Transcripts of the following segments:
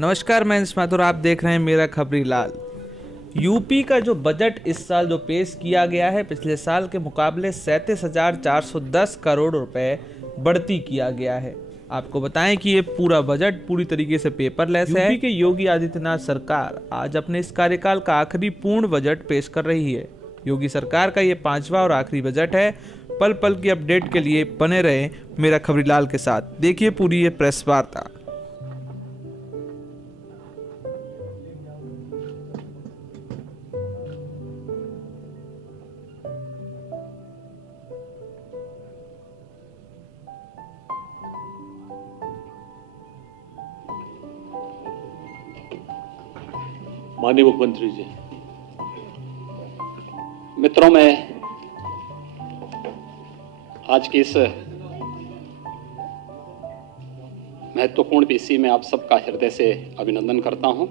नमस्कार, मैं इंस माथुर, आप देख रहे हैं मेरा खबरी लाल। यूपी का जो बजट इस साल जो पेश किया गया है, पिछले साल के मुकाबले 37,410 करोड़ रुपए बढ़ती किया गया है। आपको बताएं कि ये पूरा बजट पूरी तरीके से पेपरलेस है। यूपी के योगी आदित्यनाथ सरकार आज अपने इस कार्यकाल का आखिरी पूर्ण बजट पेश कर रही है। योगी सरकार का ये 5वां और आखिरी बजट है। पल पल की अपडेट के लिए बने रहे मेरा खबरी लाल के साथ। देखिए पूरी ये प्रेस वार्ता। माननीय मुख्यमंत्री जी, मित्रों, मैं आज की इस महत्वपूर्ण पीसी में आप सबका हृदय से अभिनंदन करता हूं।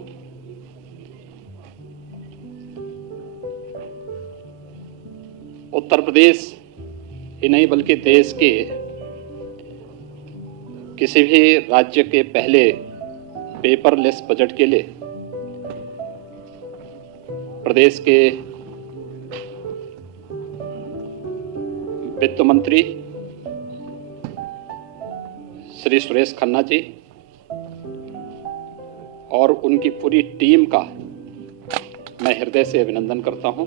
उत्तर प्रदेश ही नहीं बल्कि देश के किसी भी राज्य के पहले पेपरलेस बजट के लिए प्रदेश के वित्त मंत्री श्री सुरेश खन्ना जी और उनकी पूरी टीम का मैं हृदय से अभिनंदन करता हूं।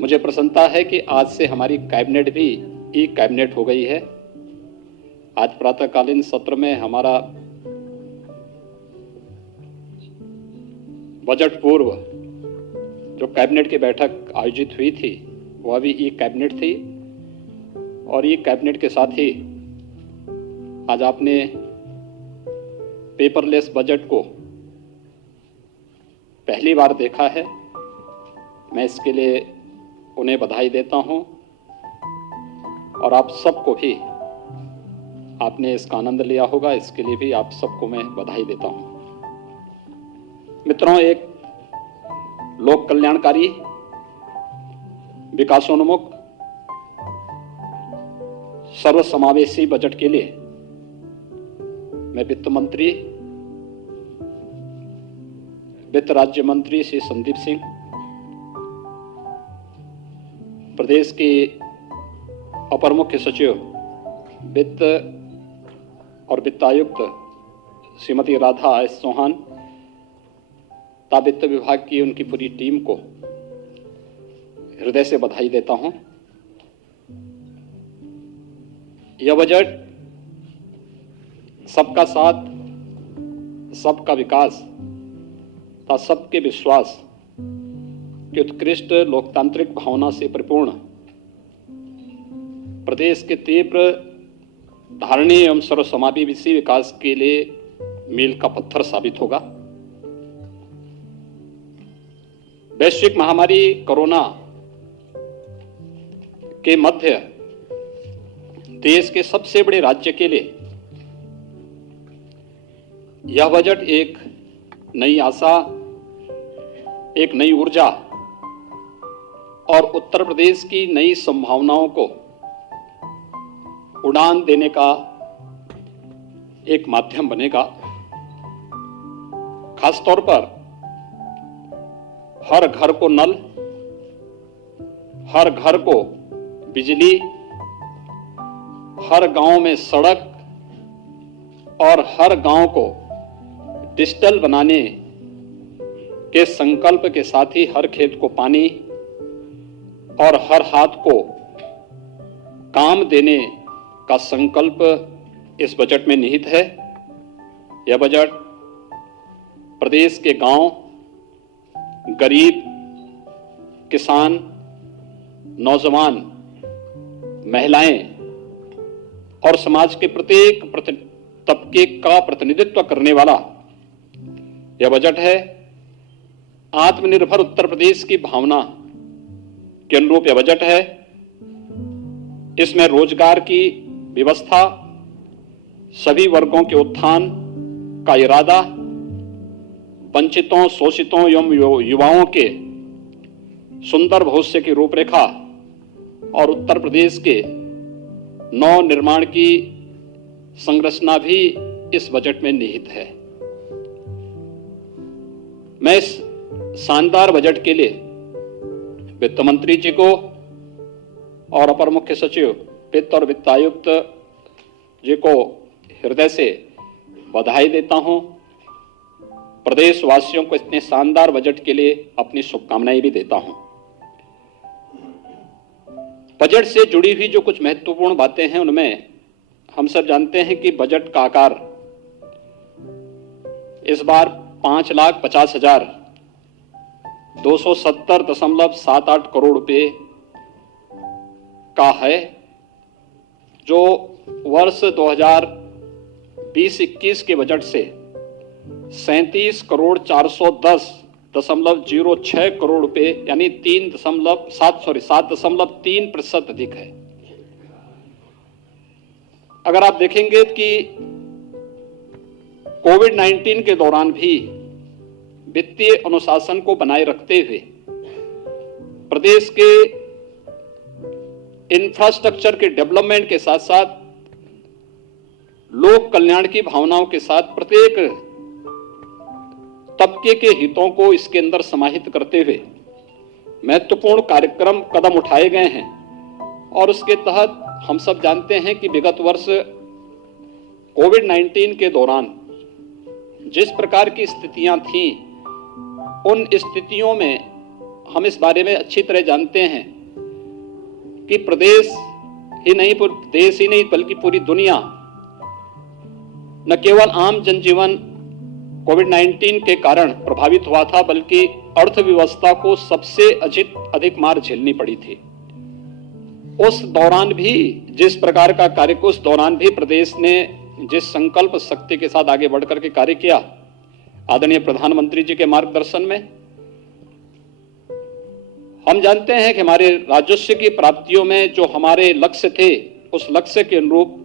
मुझे प्रसन्नता है कि आज से हमारी कैबिनेट भी ई कैबिनेट हो गई है। आज प्रातःकालीन सत्र में हमारा बजट पूर्व जो कैबिनेट की बैठक आयोजित हुई थी वह भी ई कैबिनेट थी और ई कैबिनेट के साथ ही आज आपने पेपरलेस बजट को पहली बार देखा है। मैं इसके लिए उन्हें बधाई देता हूं और आप सबको भी आपने इसका आनंद लिया होगा, इसके लिए भी आप सबको मैं बधाई देता हूं। मित्रों, एक लोक कल्याणकारी, विकासोन्मुख, सर्वसमावेशी बजट के लिए मैं वित्त मंत्री, वित्त राज्य मंत्री श्री संदीप सिंह, प्रदेश के अपर मुख्य सचिव वित्त और वित्तायुक्त श्रीमती राधा एस चौहान, वित्त विभाग की उनकी पूरी टीम को हृदय से बधाई देता हूं। यह बजट सबका साथ, सबका विकास तथा सबके विश्वास की उत्कृष्ट लोकतांत्रिक भावना से परिपूर्ण प्रदेश के तीव्र, धारणीय एवं सर्वसमावेशी विकास के लिए मील का पत्थर साबित होगा। वैश्विक महामारी कोरोना के मध्य देश के सबसे बड़े राज्य के लिए यह बजट एक नई आशा, एक नई ऊर्जा और उत्तर प्रदेश की नई संभावनाओं को उड़ान देने का एक माध्यम बनेगा। खासतौर पर हर घर को नल, हर घर को बिजली, हर गांव में सड़क और हर गांव को डिजिटल बनाने के संकल्प के साथ ही हर खेत को पानी और हर हाथ को काम देने का संकल्प इस बजट में निहित है। यह बजट प्रदेश के गांव, गरीब, किसान, नौजवान, महिलाएं और समाज के प्रत्येक तबके का प्रतिनिधित्व करने वाला यह बजट है। आत्मनिर्भर उत्तर प्रदेश की भावना के अनुरूप यह बजट है। इसमें रोजगार की व्यवस्था, सभी वर्गों के उत्थान का इरादा, वंचितों, शोषितों एवं युवाओं के सुंदर भविष्य की रूपरेखा और उत्तर प्रदेश के नव निर्माण की संरचना भी इस बजट में निहित है। मैं इस शानदार बजट के लिए वित्त मंत्री जी को और अपर मुख्य सचिव वित्त और वित्त आयुक्त जी को हृदय से बधाई देता हूं। प्रदेशवासियों को इतने शानदार बजट के लिए अपनी शुभकामनाएं भी देता हूं। बजट से जुड़ी हुई जो कुछ महत्वपूर्ण बातें हैं उनमें हम सब जानते हैं कि बजट का आकार इस बार 5,50,270.78 करोड़ रुपए का है, जो वर्ष 2020-21 के बजट से 37,410.06 करोड़ रुपए यानी 7.3% अधिक है। अगर आप देखेंगे कि कोविड-19 के दौरान भी वित्तीय अनुशासन को बनाए रखते हुए प्रदेश के इंफ्रास्ट्रक्चर के डेवलपमेंट के साथ साथ लोक कल्याण की भावनाओं के साथ प्रत्येक तबके के हितों को इसके अंदर समाहित करते हुए महत्वपूर्ण कार्यक्रम कदम उठाए गए हैं। और उसके तहत हम सब जानते हैं कि विगत वर्ष कोविड-19 के दौरान जिस प्रकार की स्थितियां थीं, उन स्थितियों में हम इस बारे में अच्छी तरह जानते हैं कि प्रदेश ही नहीं बल्कि पूरी दुनिया न केवल आम जनजीवन कोविड-19 के कारण प्रभावित हुआ था, बल्कि अर्थव्यवस्था को सबसे अधिक मार झेलनी पड़ी थी। उस दौरान भी जिस प्रकार का कार्य, उस दौरान भी प्रदेश ने जिस संकल्प शक्ति के साथ आगे बढ़कर के कार्य किया, आदरणीय प्रधानमंत्री जी के मार्गदर्शन में, हम जानते हैं कि हमारे राजस्व की प्राप्तियों में जो हमारे लक्ष्य थे, उस लक्ष्य के अनुरूप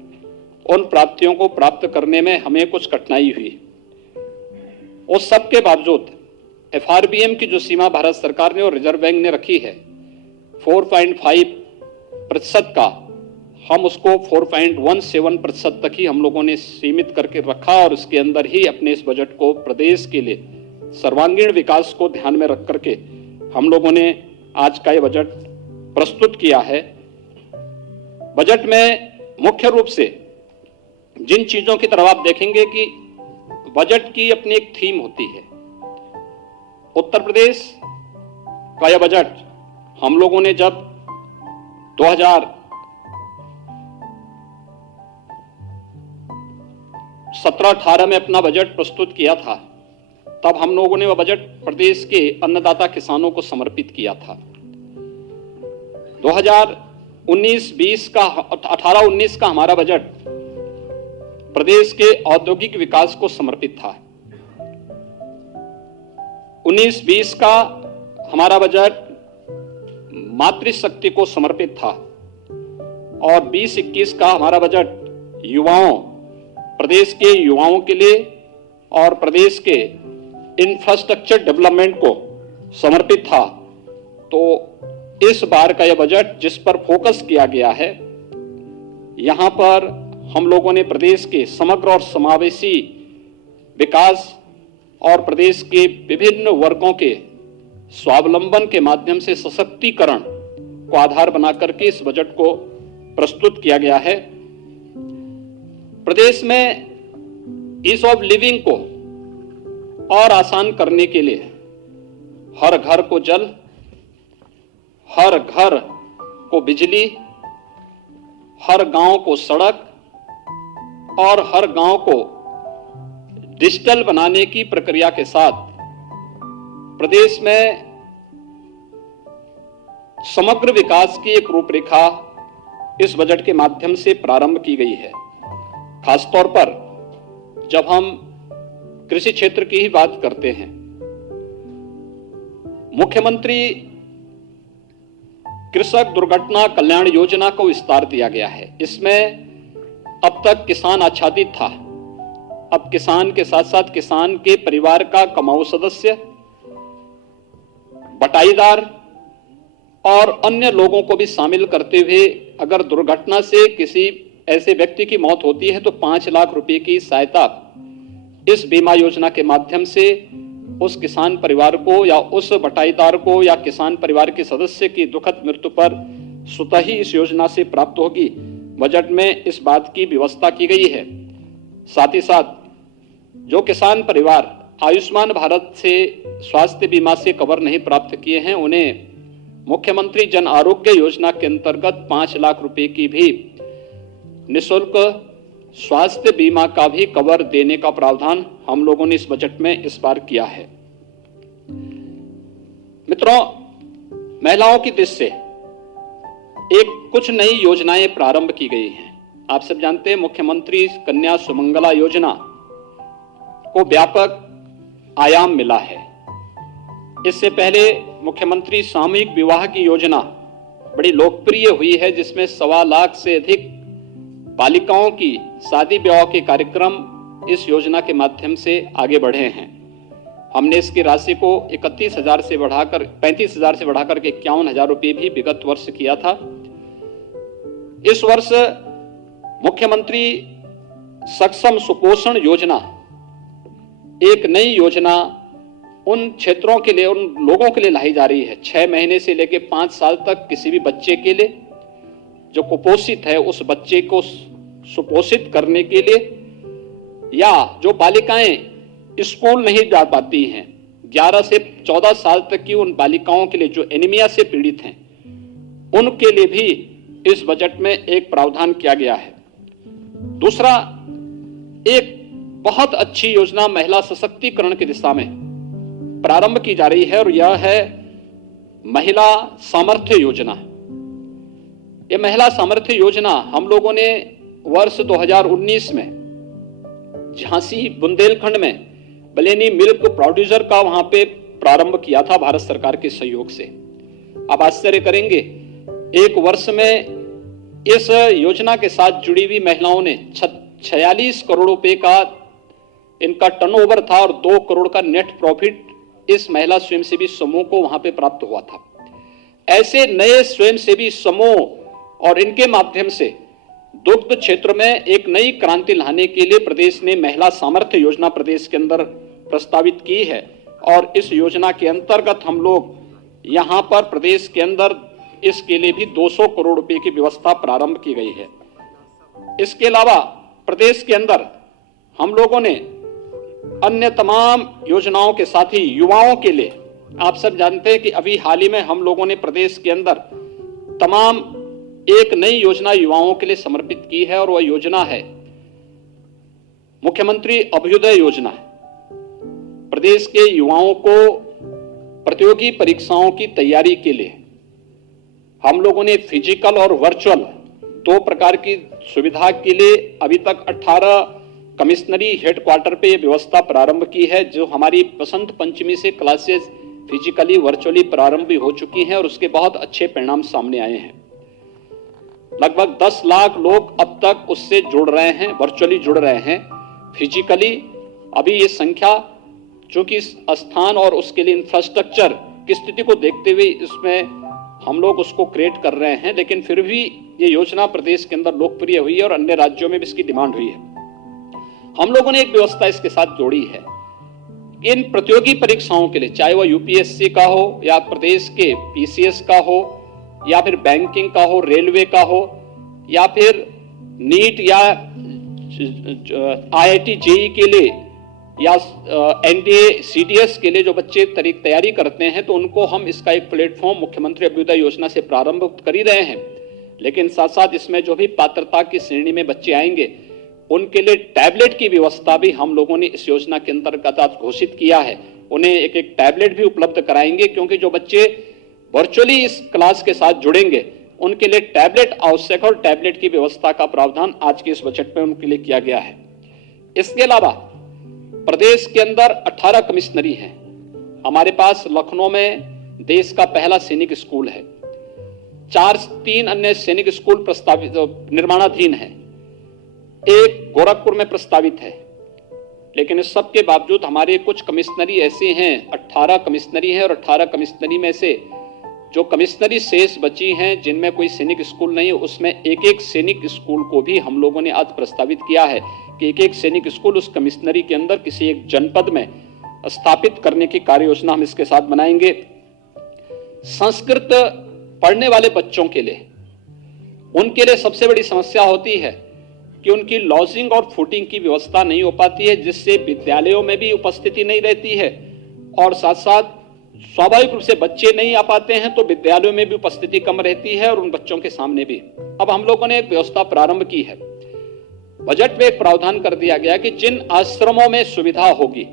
उन प्राप्तियों को प्राप्त करने में हमें कुछ कठिनाई हुई। उस सब के बावजूद एफआरबीएम की जो सीमा भारत सरकार ने और रिजर्व बैंक ने रखी है 4.5% का, हम उसको 4.17% तक ही हम लोगों ने सीमित करके रखा और उसके अंदर ही अपने इस बजट को प्रदेश के लिए सर्वांगीण विकास को ध्यान में रख करके हम लोगों ने आज का ये बजट प्रस्तुत किया है। बजट में मुख्य रूप से जिन चीजों की तरफ आप देखेंगे कि बजट की अपनी एक थीम होती है। उत्तर प्रदेश का यह बजट हम लोगों ने जब 2017-18 में अपना बजट प्रस्तुत किया था, तब हम लोगों ने वह बजट प्रदेश के अन्नदाता किसानों को समर्पित किया था। 2019-20 का 18-19 का हमारा बजट प्रदेश के औद्योगिक विकास को समर्पित था। 19-20 का हमारा बजट मातृशक्ति को समर्पित था और 20-21 का हमारा बजट प्रदेश के युवाओं के लिए और प्रदेश के इंफ्रास्ट्रक्चर डेवलपमेंट को समर्पित था। तो इस बार का यह बजट जिस पर फोकस किया गया है, यहां पर हम लोगों ने प्रदेश के समग्र और समावेशी विकास और प्रदेश के विभिन्न वर्गों के स्वावलंबन के माध्यम से सशक्तिकरण को आधार बनाकर के इस बजट को प्रस्तुत किया गया है। प्रदेश में ईज ऑफ लिविंग को और आसान करने के लिए हर घर को जल, हर घर को बिजली, हर गांव को सड़क और हर गांव को डिजिटल बनाने की प्रक्रिया के साथ प्रदेश में समग्र विकास की एक रूपरेखा इस बजट के माध्यम से प्रारंभ की गई है। खासतौर पर जब हम कृषि क्षेत्र की ही बात करते हैं, मुख्यमंत्री कृषक दुर्घटना कल्याण योजना को विस्तार दिया गया है। इसमें अब तक किसान आच्छादित था, अब किसान के साथ साथ किसान के परिवार का कमाऊ सदस्य, बटाईदार और अन्य लोगों को भी शामिल करते हुए अगर दुर्घटना से किसी ऐसे व्यक्ति की मौत होती है तो 5 लाख रुपए की सहायता इस बीमा योजना के माध्यम से उस किसान परिवार को या उस बटाईदार को या किसान परिवार के सदस्य की दुखद मृत्यु पर स्वतः ही इस योजना से प्राप्त होगी। बजट में इस बात की व्यवस्था की गई है। साथ ही साथ जो किसान परिवार आयुष्मान भारत से स्वास्थ्य बीमा से कवर नहीं प्राप्त किए हैं, उन्हें मुख्यमंत्री जन आरोग्य योजना के अंतर्गत 5 लाख रुपए की भी निःशुल्क स्वास्थ्य बीमा का भी कवर देने का प्रावधान हम लोगों ने इस बजट में इस बार किया है। मित्रों, महिलाओं की दृष्टि से कुछ नई योजनाएं प्रारंभ की गई हैं। आप सब जानते हैं मुख्यमंत्री कन्या सुमंगला योजना को व्यापक आयाम मिला है। इससे पहले मुख्यमंत्री सामूहिक विवाह की योजना बड़ी लोकप्रिय हुई है, जिसमें 1.25 लाख से अधिक बालिकाओं की शादी विवाह के कार्यक्रम इस योजना के माध्यम से आगे बढ़े हैं। हमने इसकी राशि को 35,000 से बढ़ाकर 51,000 रुपये भी विगत वर्ष किया था। इस वर्ष मुख्यमंत्री सक्षम सुपोषण योजना, एक नई योजना उन क्षेत्रों के लिए, उन लोगों के लिए लाई जा रही है 6 महीने से लेकर 5 साल तक किसी भी बच्चे के लिए जो कुपोषित है, उस बच्चे को सुपोषित करने के लिए, या जो बालिकाएं स्कूल नहीं जा पाती हैं, 11 से 14 साल तक की उन बालिकाओं के लिए जो एनीमिया से पीड़ित हैं, उनके लिए भी इस बजट में एक प्रावधान किया गया है। दूसरा, एक बहुत अच्छी योजना महिला सशक्तिकरण की दिशा में प्रारंभ की जा रही है और यह है महिला सामर्थ्य योजना। यह महिला सामर्थ्य योजना हम लोगों ने वर्ष 2019 में झांसी बुंदेलखंड में बलेनी मिल्क प्रोड्यूसर का वहां पे प्रारंभ किया था भारत सरकार के सहयोग से। आप आश्चर्य करेंगे, एक वर्ष में इस योजना के साथ जुड़ी हुई महिलाओं ने 46 करोड़ रुपए का इनका टर्नओवर था और 2 करोड़ का नेट प्रॉफिट इस महिला स्वयंसेवी समूह को वहां पे प्राप्त हुआ था। ऐसे नए स्वयंसेवी समूह और इनके माध्यम से दुग्ध क्षेत्र में एक नई क्रांति लाने के लिए प्रदेश ने महिला सामर्थ्य योजना प्रदेश के अंदर प्रस्तावित की है और इस योजना के अंतर्गत हम लोग यहां पर प्रदेश के अंदर इसके लिए भी 200 करोड़ रुपए की व्यवस्था प्रारंभ की गई है। इसके अलावा प्रदेश के अंदर हम लोगों ने अन्य तमाम योजनाओं के साथ ही युवाओं के लिए, आप सब जानते हैं कि अभी हाल ही में हम लोगों ने प्रदेश के अंदर तमाम एक नई योजना युवाओं के लिए समर्पित की है और वह योजना है मुख्यमंत्री अभ्युदय योजना। प्रदेश के युवाओं को प्रतियोगी परीक्षाओं की तैयारी के लिए हम लोगों ने फिजिकल और वर्चुअल 2 प्रकार की सुविधा के लिए अभी तक 18 कमिश्नरी हेडक्वार्टर पे व्यवस्था प्रारंभ की है, जो हमारी बसंत पंचमी से क्लासेस फिजिकली वर्चुअली प्रारंभ भी हो चुकी हैं और उसके बहुत अच्छे परिणाम सामने आए हैं। लगभग 10 लाख लोग अब तक उससे जुड़ रहे हैं, वर्चुअली जुड़ रहे हैं। फिजिकली अभी ये संख्या, चूंकि स्थान और उसके लिए इंफ्रास्ट्रक्चर की स्थिति को देखते हुए इसमें हम लोग उसको क्रिएट कर रहे हैं, लेकिन फिर भी ये योजना प्रदेश के अंदर लोकप्रिय हुई है और अन्य राज्यों में भी इसकी डिमांड हुई है। हम लोगों ने एक व्यवस्था इसके साथ जोड़ी है। इन प्रतियोगी परीक्षाओं के लिए, चाहे वह यूपीएससी का हो या प्रदेश के पीसीएस का हो या फिर बैंकिंग का हो, रेलवे का हो या फिर नीट या आईआईटी जेईई के लिए या एनडीए सीडीएस के लिए जो बच्चे तैयारी करते हैं, तो उनको हम इसका एक प्लेटफॉर्म मुख्यमंत्री अभ्युदय योजना से प्रारंभ कर ही रहे हैं। लेकिन साथ साथ इसमें जो भी पात्रता की श्रेणी में बच्चे आएंगे उनके लिए टैबलेट की व्यवस्था भी हम लोगों ने इस योजना के अंतर्गत घोषित किया है। उन्हें एक एक टैबलेट भी उपलब्ध कराएंगे, क्योंकि जो बच्चे वर्चुअली इस क्लास के साथ जुड़ेंगे उनके लिए टैबलेट आवश्यक और टैबलेट की व्यवस्था का प्रावधान आज के इस बजट में उनके लिए किया गया है। इसके अलावा प्रदेश के अंदर 18 कमिश्नरी हैं। हमारे पास लखनऊ में देश का पहला सैनिक स्कूल है, 3 अन्य सैनिक स्कूल प्रस्तावित निर्माणाधीन है, एक गोरखपुर में प्रस्तावित है। लेकिन इस सब के बावजूद हमारे कुछ कमिश्नरी ऐसे हैं, 18 कमिश्नरी हैं और 18 कमिश्नरी में से जो कमिश्नरी शेष बची हैं जिनमें कोई सैनिक स्कूल नहीं है, उसमें एक एक सैनिक स्कूल को भी हम लोगों ने आज प्रस्तावित किया है कि एक एक सैनिक स्कूल उस कमिश्नरी के अंदर किसी एक जनपद में स्थापित करने की कार्य योजना हम इसके साथ बनाएंगे। संस्कृत पढ़ने वाले बच्चों के लिए, उनके लिए सबसे बड़ी समस्या होती है कि उनकी लॉजिंग और फूडिंग की व्यवस्था नहीं हो पाती है, जिससे विद्यालयों में भी उपस्थिति नहीं रहती है और साथ साथ स्वाभाविक रूप से बच्चे नहीं आ पाते हैं तो विद्यालयों में भी उपस्थिति कम रहती है और उन बच्चों के सामने भी। अब हम लोगों ने एक व्यवस्था प्रारंभ की है। बजट में एक प्रावधान कर दिया गया कि जिन आश्रमों में सुविधा होगी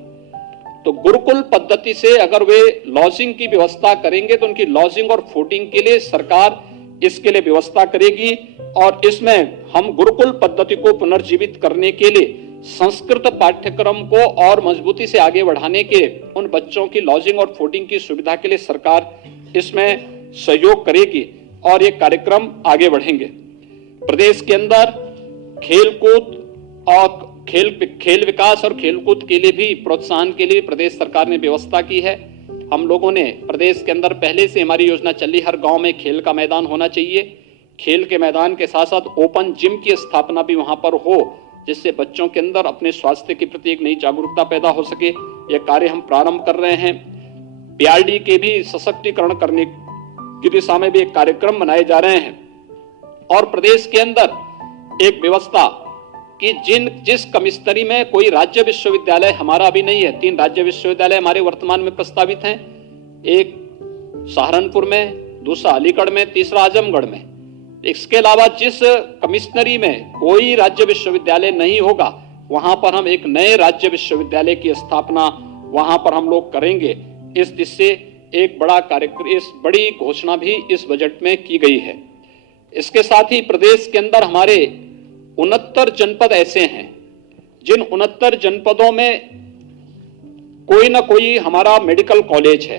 तो गुरुकुल पद्धति से अगर वे लॉजिंग की व्यवस्था करेंगे तो उनकी लॉजिंग और फूडिंग के लिए सरकार इसके लिए व्यवस्था करेगी और इसमें हम गुरुकुल पद्धति को पुनर्जीवित करने के लिए संस्कृत पाठ्यक्रम को और मजबूती से आगे बढ़ाने के उन बच्चों की लॉजिंग और फूडिंग की सुविधा के लिए सरकार इसमें सहयोग करेगी और ये कार्यक्रम आगे बढ़ेंगे। प्रदेश के अंदर खेलकूद और खेल विकास और खेलकूद के लिए भी प्रोत्साहन के लिए प्रदेश सरकार ने व्यवस्था की है। हम लोगों ने प्रदेश के अंदर पहले से हमारी योजना चली, हर गांव में खेल का मैदान होना चाहिए। खेल के मैदान के साथ साथ ओपन जिम की स्थापना भी वहां पर हो, जिससे बच्चों के अंदर अपने स्वास्थ्य के प्रति एक नई जागरूकता पैदा हो सके। यह कार्य हम प्रारंभ कर रहे हैं। बीआरडी के भी सशक्तिकरण करने की दिशा में भी एक कार्यक्रम बनाए जा रहे हैं और प्रदेश के अंदर एक व्यवस्था कि जिस कमिश्नरी में कोई राज्य विश्वविद्यालय हमारा अभी नहीं है, 3 राज्य विश्वविद्यालय हमारे वर्तमान में प्रस्तावित हैं, एक सहारनपुर में, दूसरा अलीगढ़ में, तीसरा आजमगढ़ में। इसके अलावा जिस कमिश्नरी में कोई राज्य विश्वविद्यालय नहीं होगा वहां पर हम एक नए राज्य विश्वविद्यालय की स्थापना वहां पर हम लोग करेंगे। इस दिशा से एक बड़ा कार्यक्रम, इस बड़ी घोषणा भी इस बजट में की गई है। इसके साथ ही प्रदेश के अंदर हमारे 69 जनपद ऐसे हैं जिन 69 जनपदों में कोई ना कोई हमारा मेडिकल कॉलेज है,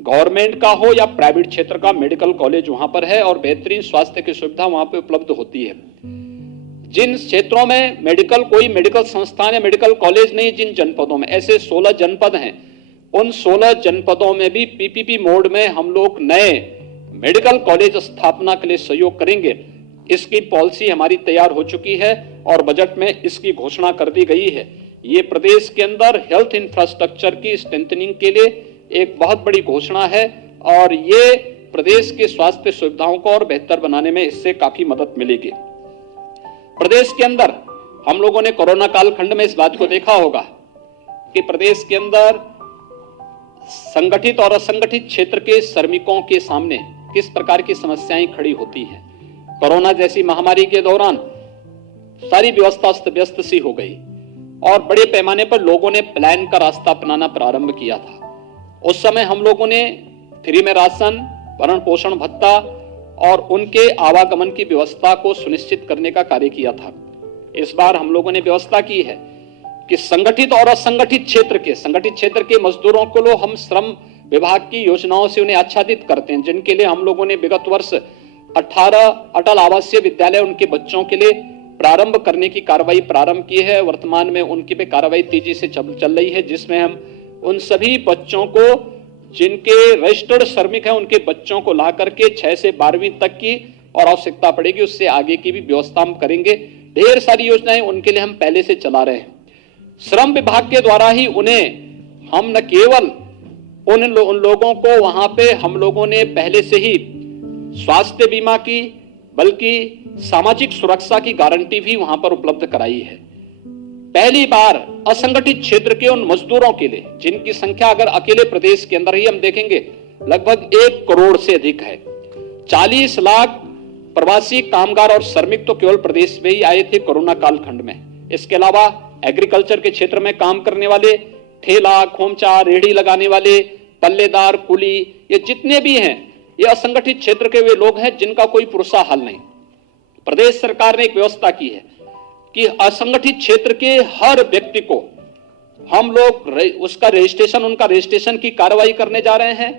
गवर्नमेंट का हो या प्राइवेट क्षेत्र का मेडिकल कॉलेज वहां पर है और बेहतरीन स्वास्थ्य की सुविधा वहां पे उपलब्ध होती है। जिन क्षेत्रों में कोई मेडिकल संस्थान या मेडिकल कॉलेज नहीं, जिन जनपदों में ऐसे 16 जनपद हैं, उन 16 जनपदों में भी पीपीपी मोड में हम लोग नए मेडिकल कॉलेज स्थापना के लिए सहयोग करेंगे। इसकी पॉलिसी हमारी तैयार हो चुकी है और बजट में इसकी घोषणा कर दी गई है। ये प्रदेश के अंदर हेल्थ इंफ्रास्ट्रक्चर की स्ट्रेंथनिंग के लिए एक बहुत बड़ी घोषणा है और ये प्रदेश के स्वास्थ्य सुविधाओं को और बेहतर बनाने में इससे काफी मदद मिलेगी। प्रदेश के अंदर हम लोगों ने कोरोना कालखंड में इस बात को देखा होगा कि प्रदेश के अंदर संगठित और असंगठित क्षेत्र के श्रमिकों के सामने किस प्रकार की समस्याएं खड़ी होती हैं। कोरोना जैसी महामारी के दौरान सारी व्यवस्था अस्त व्यस्त सी हो गई और बड़े पैमाने पर लोगों ने प्लान का रास्ता अपनाना प्रारंभ किया था। उस समय हम लोगों ने फ्री में राशन, भरण पोषण भत्ता और उनके आवागमन की व्यवस्था को सुनिश्चित करने का कार्य किया था। इस बार हम लोगों ने व्यवस्था की है कि संगठित और असंगठित क्षेत्र के मजदूरों को हम श्रम विभाग की योजनाओं से उन्हें आच्छादित करते हैं, जिनके लिए हम लोगों ने विगत वर्ष 18 अटल आवासीय विद्यालय उनके बच्चों के लिए प्रारंभ करने की कार्रवाई प्रारंभ की है। वर्तमान में उनकी पे कार्रवाई तेजी से चल रही है, जिसमें हम उन सभी बच्चों को जिनके रजिस्टर्ड श्रमिक हैं उनके बच्चों को ला करके 6 से 12वीं तक की और आवश्यकता पड़ेगी उससे आगे की भी व्यवस्था हम करेंगे। ढेर सारी योजनाएं उनके लिए हम पहले से चला रहे हैं। श्रम विभाग के द्वारा ही उन्हें हम न केवल उन लोगों को वहां पे हम लोगों ने पहले से ही स्वास्थ्य बीमा की बल्कि सामाजिक सुरक्षा की गारंटी भी वहां पर उपलब्ध कराई है। पहली बार असंगठित क्षेत्र के उन मजदूरों के लिए जिनकी संख्या अगर अकेले प्रदेश के अंदर ही हम देखेंगे लगभग 1 करोड़ से अधिक है। 40 लाख प्रवासी कामगार और श्रमिक तो केवल प्रदेश में ही आए थे कोरोना कालखंड में। इसके अलावा एग्रीकल्चर के क्षेत्र में काम करने वाले, ठेला, खोमचा, रेहड़ी लगाने वाले, पल्लेदार, कुली, ये जितने भी हैं ये असंगठित क्षेत्र के वे लोग हैं जिनका कोई पुरसा हल नहीं। प्रदेश सरकार ने एक व्यवस्था की है कि असंगठित क्षेत्र के हर व्यक्ति को हम लोग उनका रजिस्ट्रेशन की कार्रवाई करने जा रहे हैं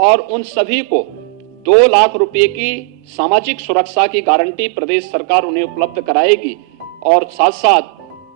और उन सभी को 2 लाख रुपए की सामाजिक सुरक्षा की गारंटी प्रदेश सरकार उन्हें उपलब्ध कराएगी। और साथ साथ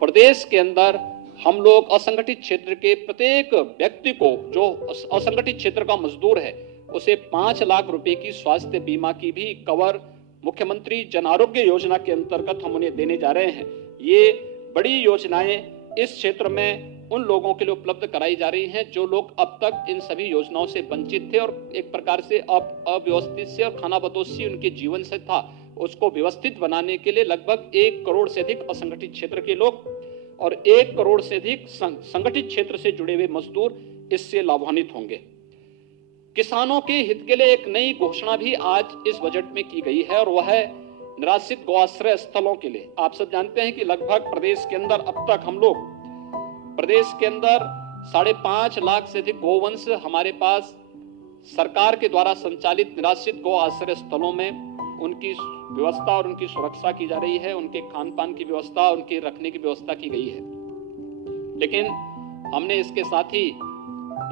प्रदेश के अंदर हम लोग असंगठित क्षेत्र के प्रत्येक व्यक्ति को, जो असंगठित क्षेत्र का मजदूर है, उसे 5 लाख रुपए की स्वास्थ्य बीमा की भी कवर मुख्यमंत्री जन आरोग्य योजना के अंतर्गत हम उन्हें देने जा रहे हैं। ये बड़ी योजनाएं इस क्षेत्र में उन लोगों के लिए उपलब्ध कराई जा रही हैं जो लोग अब तक इन सभी योजनाओं से वंचित थे और एक प्रकार से अव्यवस्थित से और खानाबदोशी उनके जीवन से था, उसको व्यवस्थित बनाने के लिए लगभग 1 करोड़ से अधिक असंगठित क्षेत्र के लोग और 1 करोड़ से अधिक संगठित क्षेत्र से जुड़े हुए मजदूर इससे लाभान्वित होंगे। किसानों के हित के लिए एक नई घोषणा भी आज इस बजट में की गई है और वह है निराश्रित गौ आश्रय स्थलों के लिए। आप सब जानते हैं कि लगभग प्रदेश के अंदर अब तक हम लोग प्रदेश के अंदर 5.5 लाख से अधिक गौवंश हमारे पास सरकार के द्वारा संचालित निराश्रित गौ आश्रय स्थलों में उनकी व्यवस्था और उनकी सुरक्षा की जा रही है, उनके खान पान की व्यवस्था, उनके रखने की व्यवस्था की गई है। लेकिन हमने इसके साथ ही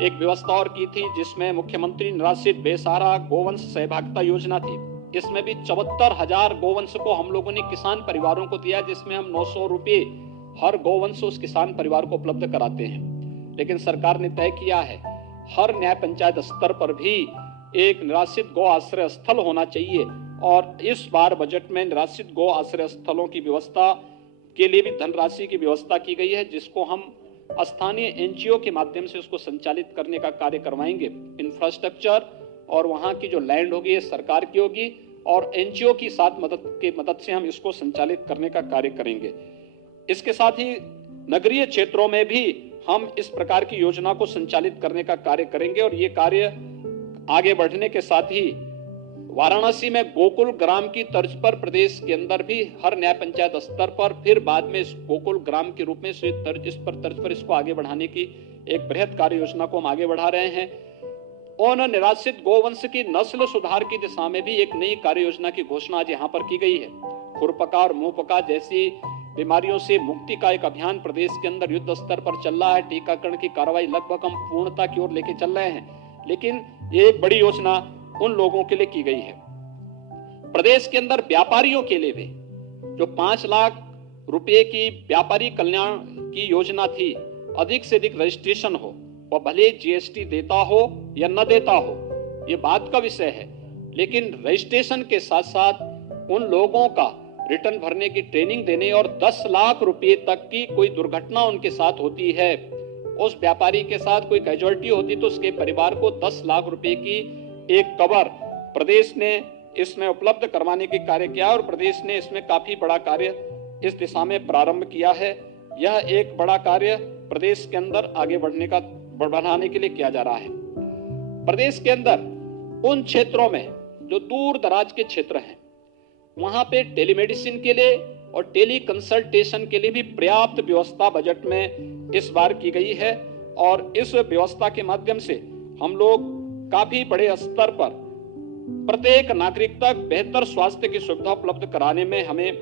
एक व्यवस्था और की थी जिसमें मुख्यमंत्री निराश्रित बेसहारा गोवंश सहभागिता योजना थी। इसमें भी 74,000 गोवंश को हम लोगों ने किसान परिवारों को दिया, जिसमें हम 900 रुपये हर गोवंश उस किसान परिवार को उपलब्ध कराते हैं। लेकिन सरकार ने तय किया है हर न्याय पंचायत स्तर पर भी एक निराश्रित गौ आश्रय स्थल होना चाहिए और इस बार बजट में निराश्रित गौ आश्रय स्थलों की व्यवस्था के लिए भी धनराशि की व्यवस्था की गई है, जिसको हम स्थानीय एनजीओ के माध्यम से उसको संचालित करने का कार्य करवाएंगे। इंफ्रास्ट्रक्चर और वहां की जो लैंड होगी ये सरकार की होगी और एनजीओ की साथ मदद से हम इसको संचालित करने का कार्य करेंगे। इसके साथ ही नगरीय क्षेत्रों में भी हम इस प्रकार की योजना को संचालित करने का कार्य करेंगे और ये कार्य आगे बढ़ने के साथ ही वाराणसी में गोकुल ग्राम की तर्ज पर प्रदेश के अंदर भी हर न्याय पंचायत स्तर पर फिर बाद में इस गोकुल ग्राम के रूप में तर्ज पर इसको आगे बढ़ाने की एक बृहद कार्य योजना को हम आगे बढ़ा रहे हैं। और निराश्रित गोवंश की नस्ल सुधार की दिशा में भी एक नई कार्य योजना की घोषणा आज यहाँ पर की गई है। खुरपका और मुंहपका जैसी बीमारियों से मुक्ति का एक अभियान प्रदेश के अंदर युद्ध स्तर पर चल रहा है। टीकाकरण की कार्रवाई लगभग हम पूर्णता की ओर लेके चल रहे हैं, लेकिन ये एक बड़ी योजना उन लोगों के लिए की गई है। प्रदेश के अंदर व्यापारियों के लिए भी जो 5 लाख रुपए की व्यापारी कल्याण की योजना थी, अधिक से अधिक रजिस्ट्रेशन हो, वह भले जीएसटी देता हो या न देता हो, ये बात का विषय है, लेकिन रजिस्ट्रेशन के साथ साथ उन लोगों का रिटर्न भरने की ट्रेनिंग देने और 10 लाख रुपए तक की कोई दुर्घटना उनके साथ होती है, उस व्यापारी के साथ कोई कैजुअलिटी होती तो उसके परिवार को 10 लाख रुपए की एक कवर प्रदेश ने इसमें उपलब्ध करवाने के कार्य किया और प्रदेश ने इसमें काफी बड़ा कार्य इस दिशा में प्रारंभ किया है। यह एक बड़ा कार्य प्रदेश के अंदर आगे बढ़ाने के लिए किया जा रहा है। प्रदेश के अंदर उन क्षेत्रों में जो दूर दराज के क्षेत्र हैं, वहां पे टेलीमेडिसिन के लिए और टेली कंसल्टेशन के लिए भी पर्याप्त व्यवस्था बजट में इस बार की गई है और इस व्यवस्था के माध्यम से हम लोग काफी बड़े स्तर पर प्रत्येक नागरिक तक बेहतर स्वास्थ्य की सुविधा उपलब्ध कराने में हमें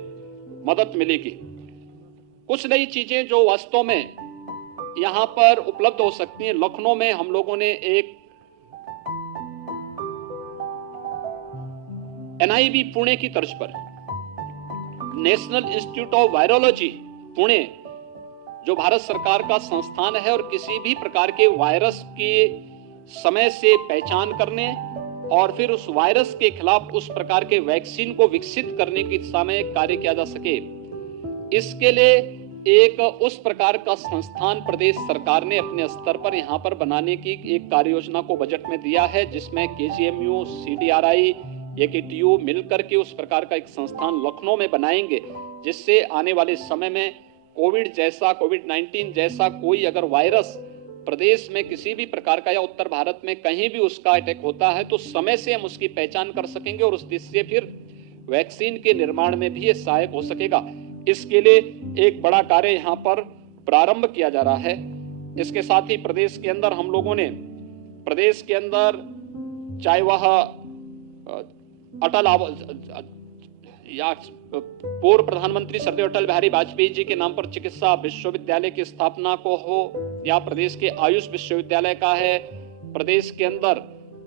मदद मिलेगी। कुछ नई चीजें जो वास्तव में यहां पर उपलब्ध हो सकती हैं, लखनऊ में हम लोगों ने एक एनआईवी पुणे की तर्ज पर national institute of virology Pune, जो भारत सरकार का संस्थान है और किसी भी प्रकार के वायरस के समय से पहचान करने और फिर उस वायरस के खिलाफ उस प्रकार के वैक्सीन को विकसित करने की दिशा में कार्य किया जा सके, इसके लिए एक उस प्रकार का संस्थान प्रदेश सरकार ने अपने स्तर पर यहाँ पर बनाने की एक कार्य योजना को बजट में दिया है, जिसमें केजीएमयू, सीडीआरआई, एकेटीयू मिलकर के उस प्रकार का एक संस्थान लखनऊ में बनाएंगे, जिससे आने वाले समय में कोविड-19 जैसा कोई अगर वायरस प्रदेश में किसी भी प्रकार का या उत्तर भारत में कहीं भी उसका अटैक होता है तो समय से हम उसकी पहचान कर सकेंगे और उस दिशा से फिर वैक्सीन के निर्माण में भी ये सहायक हो सकेगा। इसके लिए एक बड़ा कार्य यहाँ पर प्रारंभ किया जा रहा है। इसके साथ ही प्रदेश के अंदर हम लोगों ने प्रदेश के अंदर चाहे वह या पूर्व प्रधानमंत्री स्वर्गीय अटल बिहारी वाजपेयी जी के नाम पर चिकित्सा विश्वविद्यालय की स्थापना को हो या प्रदेश के आयुष विश्वविद्यालय का है, प्रदेश के अंदर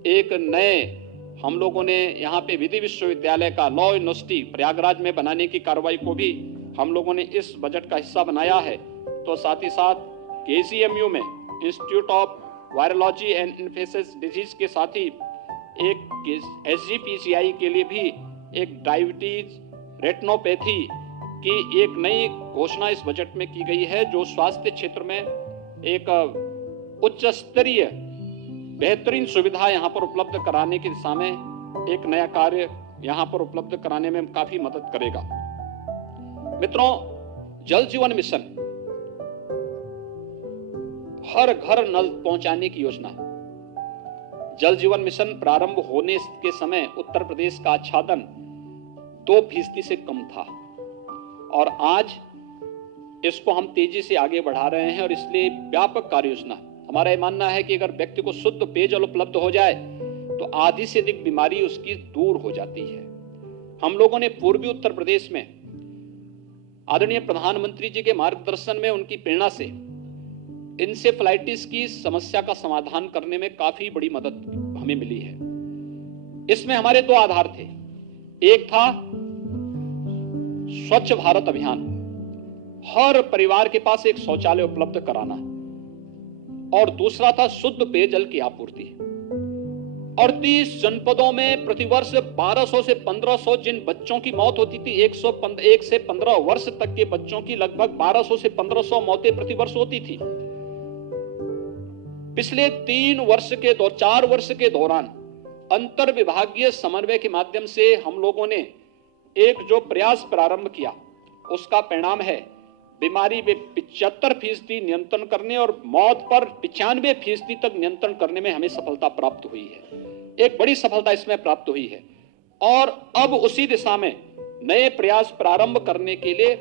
एक नए हम लोगों ने यहाँ पे विधि विश्वविद्यालय का लॉ यूनिवर्सिटी प्रयागराज में बनाने की कार्रवाई को भी हम लोगों ने इस बजट का हिस्सा बनाया है। तो साथ ही साथ केजीएमयू में institute of virology and infectious disease के साथ ही एक SGPCI के लिए भी एक डायबिटीज रेटिनोपैथी की एक नई घोषणा इस बजट में की गई है, जो स्वास्थ्य क्षेत्र में एक उच्च स्तरीय बेहतरीन सुविधा यहाँ पर उपलब्ध कराने की दिशा में एक नया कार्य यहाँ पर उपलब्ध कराने में काफी मदद करेगा। मित्रों, जल जीवन मिशन हर घर नल पहुंचाने की योजना है। जल जीवन मिशन प्रारंभ होने के समय उत्तर प्रदेश का आच्छादन 2% से कम था और आज इसको हम तेजी से आगे बढ़ा रहे हैं और इसलिए व्यापक कार्य योजना। हमारा यह मानना है कि अगर व्यक्ति को शुद्ध पेयजल उपलब्ध हो जाए तो आधी से अधिक बीमारी उसकी दूर हो जाती है। हम लोगों ने पूर्वी उत्तर प्रदेश में आदरणीय प्रधानमंत्री जी के मार्गदर्शन में, उनकी प्रेरणा से इंसेफेलाइटिस की समस्या का समाधान करने में काफी बड़ी मदद हमें मिली है। इसमें हमारे 2 आधार थे। एक था स्वच्छ भारत अभियान, हर परिवार के पास एक शौचालय उपलब्ध कराना, और दूसरा था शुद्ध पेयजल की आपूर्ति। 38 जनपदों में प्रतिवर्ष 1200 से 1500 जिन बच्चों की मौत होती थी, 1 से 15 वर्ष तक के बच्चों की लगभग 1200 से 1500 मौतें प्रतिवर्ष होती थी। पिछले 4 वर्ष के दौरान अंतर विभागीय समन्वय के माध्यम से हम लोगों ने एक जो प्रयास प्रारंभ किया, उसका परिणाम है बीमारी में 75% नियंत्रण करने और मौत पर 95% तक नियंत्रण करने में हमें सफलता प्राप्त हुई है। एक बड़ी सफलता इसमें प्राप्त हुई है और अब उसी दिशा में नए प्रयास प्रारंभ करने के लिए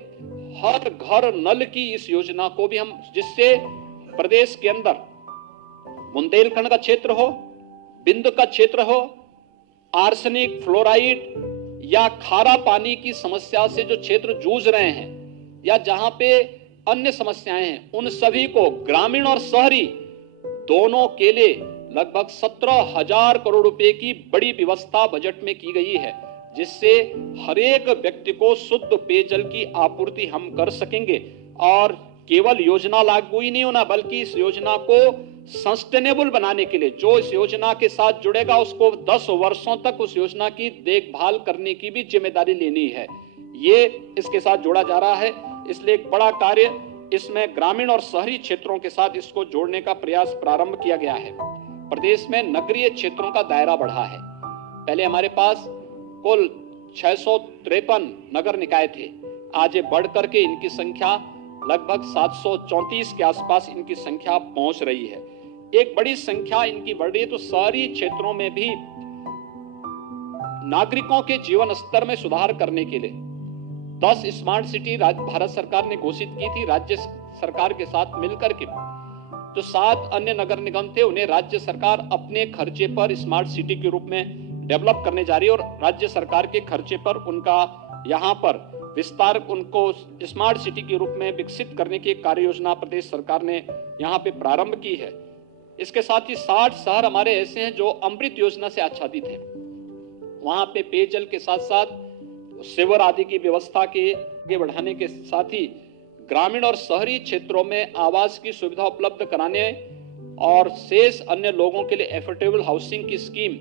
हर घर नल की इस योजना को भी हम, जिससे प्रदेश के अंदर बुंदेलखंड का क्षेत्र हो, बिंद का क्षेत्र हो, आर्सेनिक, फ्लोराइड या खारा पानी की समस्या से जो क्षेत्र जूझ रहे हैं या जहां पे अन्य समस्याएं हैं, उन सभी को ग्रामीण और शहरी दोनों के लिए लगभग 17,000 करोड़ रुपए की बड़ी व्यवस्था बजट में की गई है, जिससे हर एक व्यक्ति को शुद्ध पेयजल की आपूर्ति हम कर सकेंगे। और केवल योजना लागू ही नहीं होना, बल्कि इस योजना को सस्टेनेबल बनाने के लिए जो इस योजना के साथ जुड़ेगा उसको 10 वर्षों तक उस योजना की देखभाल करने की भी जिम्मेदारी लेनी है। ये इसके साथ जोड़ा जा रहा है, इसलिए एक बड़ा कार्य इसमें ग्रामीण और शहरी क्षेत्रों के साथ इसको जोड़ने का प्रयास प्रारंभ किया गया है। प्रदेश में नगरीय क्षेत्रों का दायरा बढ़ा है। पहले हमारे पास कुल 653 नगर निकाय थे, आज ये बढ़ करके इनकी संख्या लगभग 734 के आसपास इनकी संख्या पहुंच रही है। एक बड़ी संख्या इनकी बढ़ रही है, तो शहरी क्षेत्रों में भी नागरिकों के जीवन स्तर में सुधार करने के लिए 10 स्मार्ट सिटी भारत सरकार ने घोषित की थी राज्य सरकार के साथ मिलकर के। जो 7 अन्य नगर निगम थे उन्हें राज्य सरकार अपने खर्चे पर स्मार्ट सिटी के रूप में डेवलप करने जा रही है और राज्य सरकार के खर्चे पर उनका यहाँ पर विस्तार, उनको स्मार्ट सिटी के रूप में विकसित करने की कार्य योजना प्रदेश सरकार ने यहाँ पे प्रारंभ की है। इसके साथ ही 60 शहर हमारे ऐसे हैं जो अमृत योजना से आच्छादित हैं। वहां पे पेयजल के साथ साथ सेवर आदि की व्यवस्था के आगे बढ़ाने के साथ ही ग्रामीण और शहरी क्षेत्रों में आवास की सुविधा उपलब्ध कराने और शेष अन्य लोगों के लिए एफोर्डेबल हाउसिंग की स्कीम,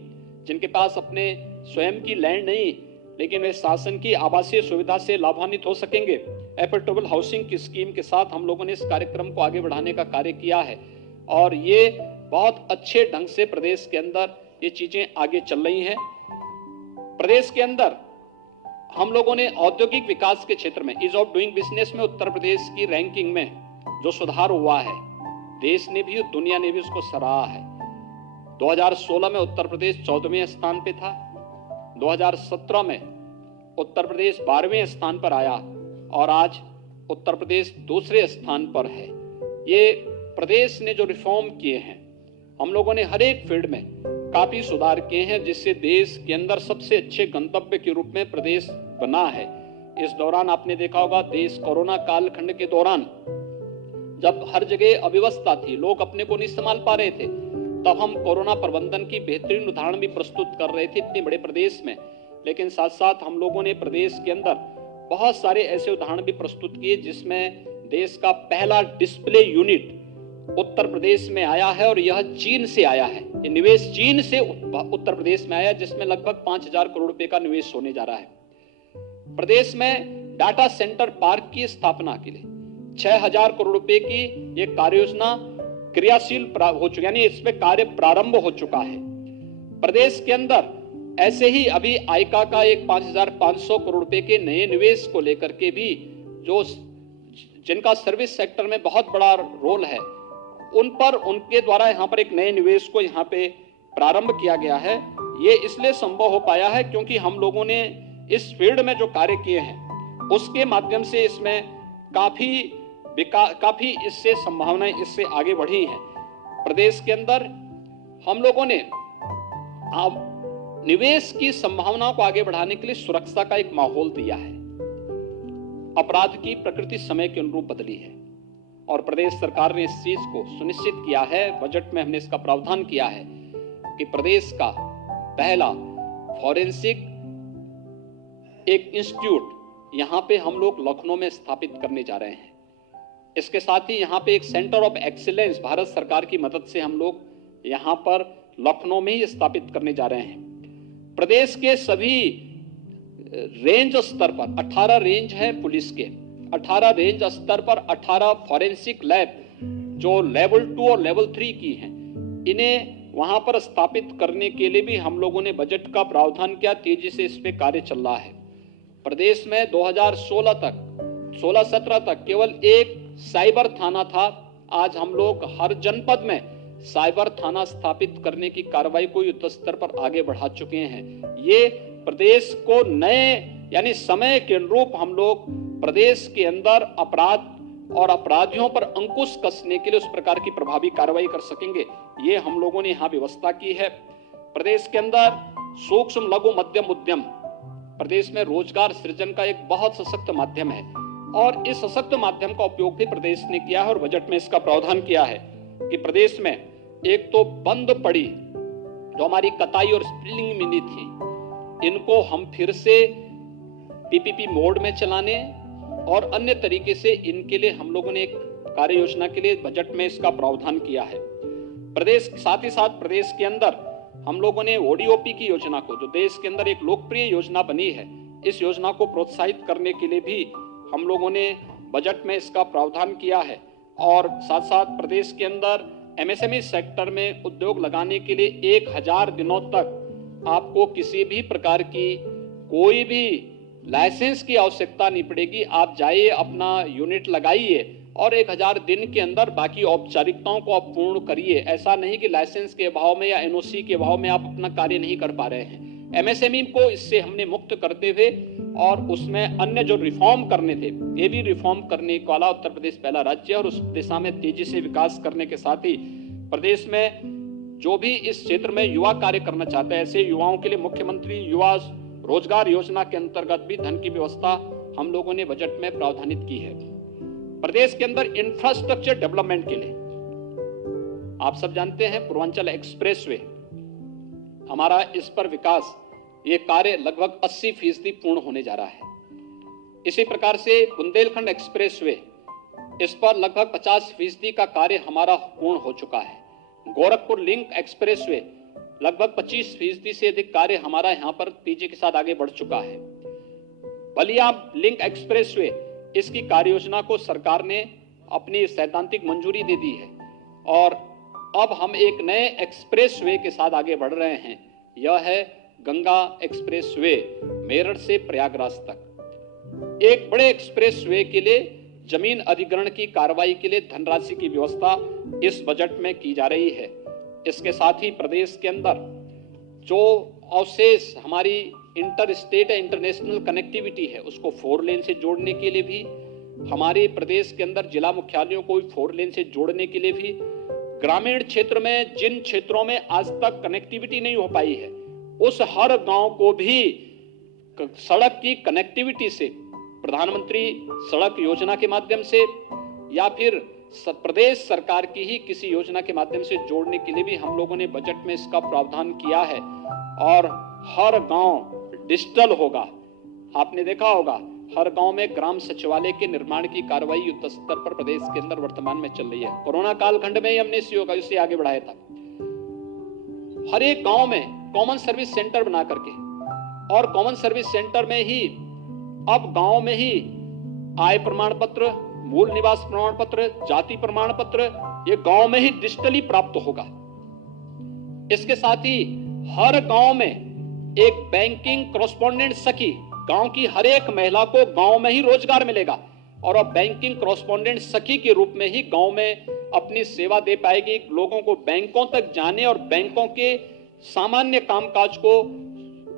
जिनके पास अपने स्वयं की लैंड नहीं लेकिन वे शासन की आवासीय सुविधा से लाभान्वित हो सकेंगे, एफोर्डेबल हाउसिंग की स्कीम के साथ हम लोगों ने इस कार्यक्रम को आगे बढ़ाने का कार्य किया है और ये बहुत अच्छे ढंग से प्रदेश के अंदर ये चीजें आगे चल रही हैं। प्रदेश के अंदर हम लोगों ने औद्योगिक विकास के क्षेत्र में ईज ऑफ डूइंग बिजनेस में उत्तर प्रदेश की रैंकिंग में जो सुधार हुआ है, देश ने भी दुनिया ने भी उसको सराहा है। 2016 में उत्तर प्रदेश 14वें स्थान पे था, 2017 में उत्तर प्रदेश 12वें स्थान पर आया और आज उत्तर प्रदेश दूसरे स्थान पर है। ये प्रदेश ने जो रिफॉर्म किए हैं, हम लोगों ने हर एक फील्ड में काफी सुधार किए हैं, जिससे देश के अंदर सबसे अच्छे गंतव्य के रूप में प्रदेश बना है। इस दौरान आपने देखा होगा, देश कोरोना कालखंड के दौरान जब हर जगह अव्यवस्था थी, लोग अपने को नहीं संभाल पा रहे थे, तब हम कोरोना प्रबंधन की बेहतरीन उदाहरण भी प्रस्तुत कर रहे थे इतने बड़े प्रदेश में। लेकिन साथ साथ हम लोगों ने प्रदेश के अंदर बहुत सारे ऐसे उदाहरण भी प्रस्तुत किए जिसमें देश का पहला डिस्प्ले यूनिट उत्तर प्रदेश में आया है और यह चीन से आया है। ये निवेश चीन से उत्तर प्रदेश में आया, जिसमें लगभग 5,000 करोड़ रुपए का निवेश होने जा रहा है। प्रदेश में डाटा सेंटर पार्क की स्थापना के लिए 6,000 करोड़ रुपए की ये कार्य योजना क्रियाशील हो चुकी, यानी इसमें कार्य प्रारंभ हो चुका है। प्रदेश के अंदर ऐसे ही अभी आइका का एक 5,500 करोड़ रुपए के नए निवेश को लेकर के भी जो जिनका सर्विस सेक्टर में बहुत बड़ा रोल है, उन पर उनके द्वारा यहाँ पर एक नए निवेश को यहाँ पे प्रारंभ किया गया है। ये इसलिए संभव हो पाया है क्योंकि हम लोगों ने इस फील्ड में जो कार्य किए हैं उसके माध्यम से इसमें काफी इससे संभावनाएं इससे आगे बढ़ी हैं। प्रदेश के अंदर हम लोगों ने निवेश की संभावनाओं को आगे बढ़ाने के लिए सुरक्षा का एक माहौल दिया है। अपराध की प्रकृति समय के अनुरूप बदली है और प्रदेश सरकार ने इस चीज को सुनिश्चित किया है। बजट में हमने इसका प्रावधान किया है कि प्रदेश का पहला फॉरेंसिक एक इंस्टीट्यूट यहां पे हम लोग लखनऊ में स्थापित करने जा रहे हैं। इसके साथ ही यहां पे एक सेंटर ऑफ एक्सीलेंस भारत सरकार की मदद से हम लोग यहां पर लखनऊ में ही स्थापित करने जा रहे हैं। प्रदेश के सभी रेंज स्तर पर 18 रेंज है पुलिस के, 18 रेंज स्तर पर 18 फॉरेंसिक लैब जो लेवल 2 और लेवल 3 की हैं, इन्हें वहां पर स्थापित करने के लिए भी हम लोगों ने बजट का प्रावधान किया। तेजी से इस पे कार्य चल रहा है। प्रदेश में 2016-17 तक केवल एक साइबर थाना था। आज हम लोग हर जनपद में साइबर थाना स्थापित करने की कार्रवाई को युद्ध स्तर पर आगे बढ़ा चुके हैं। ये प्रदेश को नए यानी समय के अनुरूप हम लोग प्रदेश के अंदर अपराध और अपराधियों पर अंकुश कसने के लिए उस प्रकार की प्रभावी कार्रवाई कर सकेंगे। ये हम लोगों ने यहाँ व्यवस्था की है। प्रदेश के अंदर सूक्ष्म लघु मध्यम उद्यम प्रदेश में रोजगार सृजन का एक बहुत सशक्त माध्यम है और इस सशक्त माध्यम का उपयोग भी प्रदेश ने किया है और बजट में इसका प्रावधान किया है कि प्रदेश में एक तो बंद पड़ी जो हमारी कताई और स्पिनिंग मिली थी, इनको हम फिर से पीपीपी मोड में चलाने और अन्य तरीके से इनके लिए हम लोगों ने एक कार्य योजना के लिए बजट में इसका प्रावधान किया है। प्रदेश साथ ही साथ प्रदेश के अंदर हम लोगों ने ओडीओपी की योजना को, जो देश के अंदर एक लोकप्रिय योजना बनी है, इस योजना को प्रोत्साहित करने के लिए भी हम लोगों ने बजट में इसका प्रावधान किया है। और साथ साथ प्रदेश के अंदर एमएसएमई सेक्टर में उद्योग लगाने के लिए 1000 दिनों तक आपको किसी भी प्रकार की कोई भी लाइसेंस की आवश्यकता नहीं पड़ेगी। आप जाइए, अपना यूनिट लगाइए और 1000 दिन के अंदर बाकी औपचारिकताओं को आप पूर्ण करिए। ऐसा नहीं कि लाइसेंस के अभाव में या एनओसी के अभाव में आप अपना कार्य नहीं कर पा रहे हैं। एमएसएमई को इससे हमने मुक्त करते हुए और उसमें अन्य जो रिफॉर्म करने थे, ये भी रिफॉर्म करने वाला उत्तर प्रदेश पहला राज्य है और उस दिशा में तेजी से विकास करने के साथ ही प्रदेश में जो भी इस क्षेत्र में युवा कार्य करना चाहते हैं, ऐसे युवाओं के लिए मुख्यमंत्री युवा रोजगार योजना के अंतर्गत भी धन की व्यवस्था हम लोगों ने बजट में प्रावधानित की है। प्रदेश के अंदर इंफ्रास्ट्रक्चर डेवलपमेंट के लिए आप सब जानते हैं पूर्वांचल एक्सप्रेसवे, हमारा इस पर विकास ये कार्य लगभग 80% पूर्ण होने जा रहा है। इसी प्रकार से बुंदेलखंड एक्सप्रेसवे, इस पर लगभग 50% का कार्य हमारा पूर्ण हो चुका है। गोरखपुर लिंक एक्सप्रेसवे लगभग 25% से अधिक कार्य हमारा यहाँ पर तेजी के साथ आगे बढ़ चुका है। बलिया लिंक एक्सप्रेसवे, इसकी कार्य योजना को सरकार ने अपनी सैद्धांतिक मंजूरी दे दी है और अब हम एक नए एक्सप्रेसवे के साथ आगे बढ़ रहे हैं। यह है गंगा एक्सप्रेसवे, मेरठ से प्रयागराज तक। एक बड़े एक्सप्रेसवे के लिए जमीन अधिग्रहण की कार्रवाई के लिए धनराशि की व्यवस्था इस बजट में की जा रही है। इसके साथ ही प्रदेश के अंदर जो अवशेष हमारी इंटर स्टेट या इंटरनेशनल कनेक्टिविटी है, उसको 4 लेन से जोड़ने के लिए भी, हमारे प्रदेश के अंदर जिला मुख्यालयों को 4 लेन से जोड़ने के लिए भी, ग्रामीण क्षेत्र में जिन क्षेत्रों में आज तक कनेक्टिविटी नहीं हो पाई है, उस हर गांव को भी सड़क की कनेक्टिविटी से प्रधानमंत्री सड़क योजना के माध्यम से या फिर प्रदेश सरकार की ही किसी योजना के माध्यम से जोड़ने के लिए भी हम लोगों ने बजट में इसका प्रावधान किया है और हर गांव डिजिटल होगा। आपने देखा होगा हर गांव में ग्राम सचिवालय के निर्माण की कार्रवाई युद्ध स्तर पर प्रदेश के अंदर वर्तमान में चल रही है। कोरोना कालखंड में ही हमने इसे आगे बढ़ाया था। हर एक गांव में कॉमन सर्विस सेंटर बना करके, और कॉमन सर्विस सेंटर में ही अब गांव में ही आय प्रमाण पत्र, मूल निवास प्रमाण पत्र, जाति प्रमाण पत्र ये गांव में ही डिजिटली प्राप्त होगा। इसके साथ ही हर गांव में एक बैंकिंग कॉरेस्पॉन्डेंट सखी, गांव की हर एक महिला को गांव में ही रोजगार मिलेगा और अब बैंकिंग कॉरेस्पॉन्डेंट सखी के रूप में ही गांव में अपनी सेवा दे पाएगी। लोगों को बैंकों तक जाने और बैंकों के सामान्य कामकाज को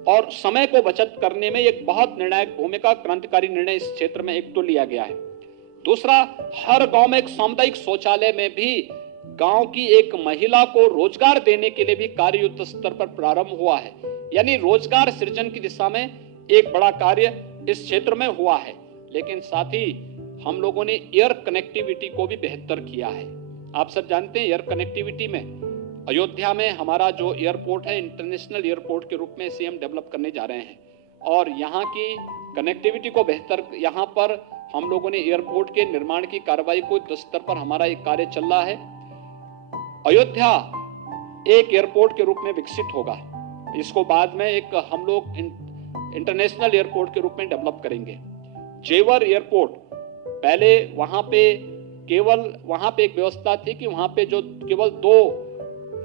और समय को बचत करने में एक बहुत निर्णायक भूमिका, क्रांतिकारी निर्णय इस क्षेत्र में एक तो लिया गया है। दूसरा, हर गांव में एक सामुदायिक शौचालय में भी गांव की एक महिला को रोजगार देने के लिए भी कार्य युद्ध स्तर पर प्रारंभ हुआ है। यानी रोजगार सृजन की दिशा में एक बड़ा कार्य इस क्षेत्र में हुआ है। लेकिन साथ ही हम लोगों ने एयर कनेक्टिविटी को भी बेहतर किया है। आप सब जानते हैं एयर कनेक्टिविटी में अयोध्या में हमारा जो एयरपोर्ट है, इंटरनेशनल एयरपोर्ट के रूप में इसे हम डेवलप करने जा रहे हैं और यहाँ की कनेक्टिविटी को बेहतर, यहाँ पर हम लोगों ने एयरपोर्ट के निर्माण की कार्रवाई को युद्ध स्तर पर हमारा एक कार्य चल रहा है। अयोध्या एक एयरपोर्ट के रूप में विकसित होगा। इसको बाद में एक हम लोग इंटरनेशनल एयरपोर्ट के रूप में डेवलप करेंगे। जेवर एयरपोर्ट, पहले वहां पे एक व्यवस्था थी कि वहां पे जो केवल 2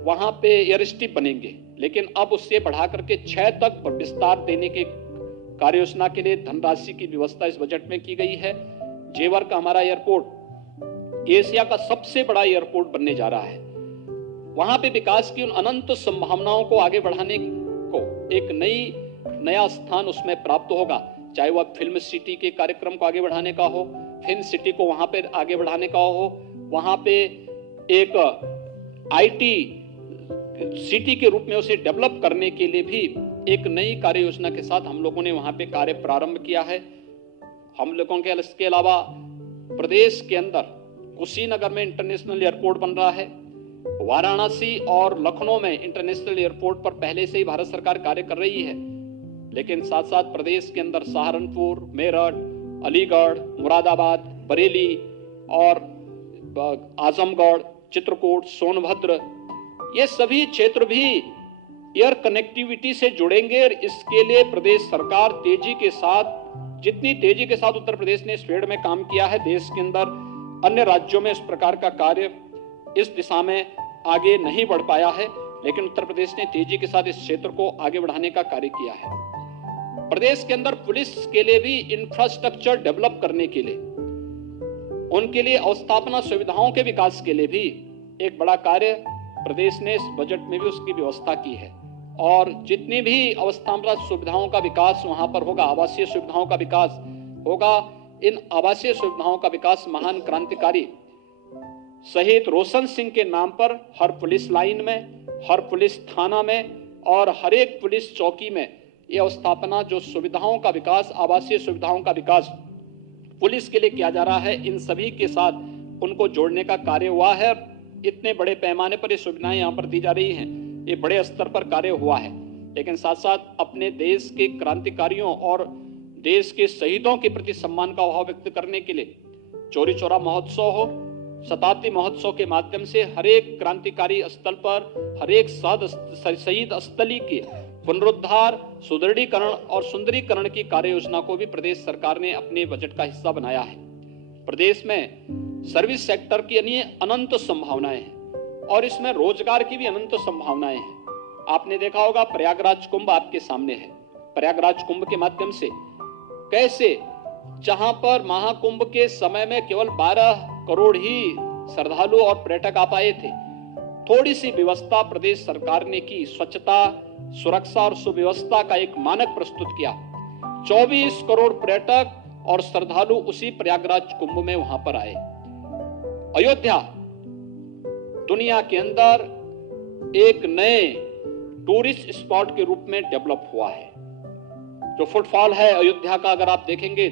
वहां पे एयर स्ट्रिप बनेंगे, लेकिन अब उससे बढ़ा करके 6 तक विस्तार देने के कार्य योजना के लिए धनराशि की व्यवस्था इस बजट में की गई है। जेवर का हमारा एयरपोर्ट एशिया का सबसे बड़ा एयरपोर्ट बनने जा रहा है। वहां पे विकास की उन अनंत संभावनाओं को आगे बढ़ाने को एक नया स्थान उसमें प्राप्त होगा। चाहे वह फिल्म सिटी के कार्यक्रम को आगे बढ़ाने का हो, फिल्म सिटी को वहां पे आगे बढ़ाने का हो, वहां पे एक आईटी सिटी के रूप में उसे डेवलप करने के लिए भी एक नई कार्य योजना के साथ हम लोगों ने वहां पे कार्य प्रारंभ किया है। हम लोगों के इसके अलावा प्रदेश के अंदर कुशीनगर में इंटरनेशनल एयरपोर्ट बन रहा है। वाराणसी और लखनऊ में इंटरनेशनल एयरपोर्ट पर पहले से ही भारत सरकार कार्य कर रही है। लेकिन साथ साथ प्रदेश के अंदर सहारनपुर, मेरठ, अलीगढ़, मुरादाबाद, बरेली और आजमगढ़, चित्रकूट, सोनभद्र, ये सभी क्षेत्र भी एयर कनेक्टिविटी से जुड़ेंगे। और इसके लिए प्रदेश सरकार तेजी के साथ, जितनी तेजी के साथ उत्तर प्रदेश ने इस फील्ड में काम किया है, देश के अंदर अन्य राज्यों में इस प्रकार का कार्य इस दिशा में आगे नहीं बढ़ पाया है, लेकिन उत्तर प्रदेश ने तेजी के साथ इस क्षेत्र को आगे बढ़ाने का कार्य किया है। प्रदेश के अंदर पुलिस के लिए भी इंफ्रास्ट्रक्चर डेवलप करने के लिए, उनके लिए अवस्थापना सुविधाओं के विकास के लिए भी एक बड़ा कार्य प्रदेश ने इस बजट में भी उसकी व्यवस्था की है। और जितनी भी अवस्थापना सुविधाओं का विकास वहां पर होगा, आवासीय सुविधाओं का विकास होगा, इन आवासीय सुविधाओं का विकास महान क्रांतिकारी शहीद रोशन सिंह के नाम पर हर पुलिस लाइन में, हर पुलिस थाना में और हर एक पुलिस चौकी में ये अवस्थापना जो सुविधाओं का विकास, आवासीय सुविधाओं का विकास पुलिस के लिए किया जा रहा है, इन सभी के साथ उनको जोड़ने का कार्य हुआ है। इतने बड़े पैमाने पर ये सुविधाएं यहाँ पर दी जा रही हैं, ये बड़े स्तर पर कार्य हुआ है। लेकिन साथ साथ अपने देश के क्रांतिकारियों और देश के शहीदों के प्रति सम्मान का भाव व्यक्त करने के लिए चौरी चौरा महोत्सव हो, शताब्दी महोत्सव के माध्यम से हर एक क्रांतिकारी स्थल पर, हर एक शहीद स्थली के पुनरुद्धार, सुदृढ़ीकरण और सुंदरीकरण की कार्य योजना को भी प्रदेश सरकार ने अपने बजट का हिस्सा बनाया है। प्रदेश में सर्विस सेक्टर की अनंत संभावनाएं हैं और इसमें रोजगार की भी अनंत संभावनाएं हैं। आपने देखा होगा प्रयागराज कुंभ आपके सामने है। प्रयागराज कुंभ के माध्यम से कैसे, जहां पर महाकुंभ के समय में केवल 12 करोड़ ही श्रद्धालु और पर्यटक आ पाए थे, थोड़ी सी व्यवस्था प्रदेश सरकार ने की, स्वच्छता, सुरक्षा और सुव्यवस्था का एक मानक प्रस्तुत किया। 24 करोड़ पर्यटक और श्रद्धालु उसी प्रयागराज कुंभ में वहां पर आए। अयोध्या दुनिया के अंदर एक नए टूरिस्ट स्पॉट के रूप में डेवलप हुआ है। जो फुटफॉल है अयोध्या का, अगर आप देखेंगे,